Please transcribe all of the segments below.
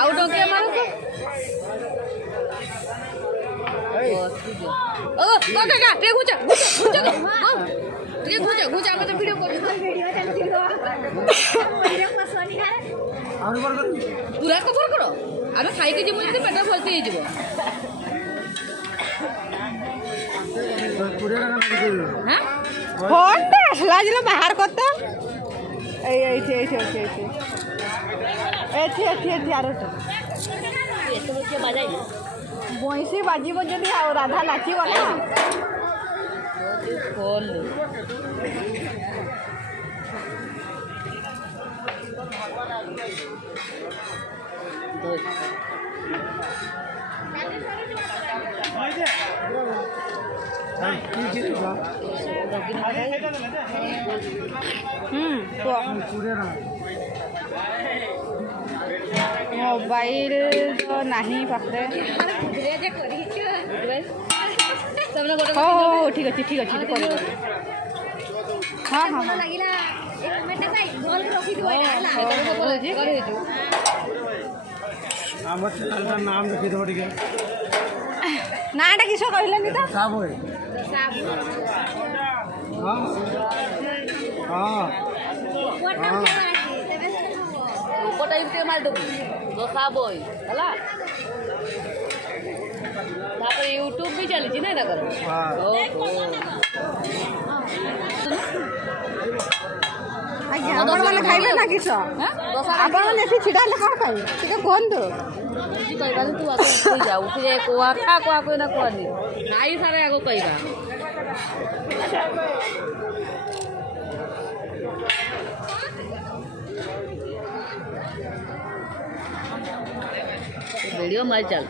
आउ डोके मारो ओ का टे घुचा घुचा मत वीडियो कर पूरा कवर करो आमे खाई के जे मुझे पेट फलते ही जीवो हां फोन पे असला जिला बाहर करता ए आरो तो के बजाई बंसी बाजीब जदि आ राधा नाचिब ना खोल मोबाइल तो नहीं पाखे हो ठीक अच्छे हाँ हाँ नाम लिखिदेव टे नाटा किस कहले तो टाइप के मार देबू दोसा बॉय हला तापर यूट्यूब भी चली ना एटा कर आज्ञा आपण वाला खाइबे ना किस आपण ने छिडा ले कोन खाइ ठीक कोन दो जी कहबा तू आको उठ जा उठ जाए कोआ खा कोआ कोई ना कोनी नाई सारे आगो कहबा वीडियो मार चल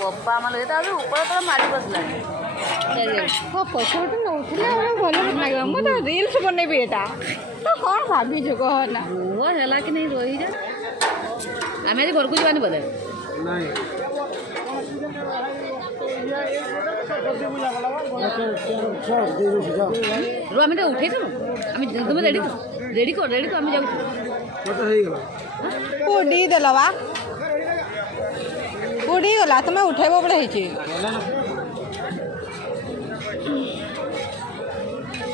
बप्पा आम लगे ऊपर तो मारी बसला पछोट नौले भल लगे मुझे रिल्स बनैबी एटा तो कौन भाभी कहना वो है कि नहीं रही जा आम आज घर को जावानी बोले रो आम उठे तुम रेडी तो आम जाऊ उड़ी देल बा उड़ी गला तुम्हें उठेब बड़े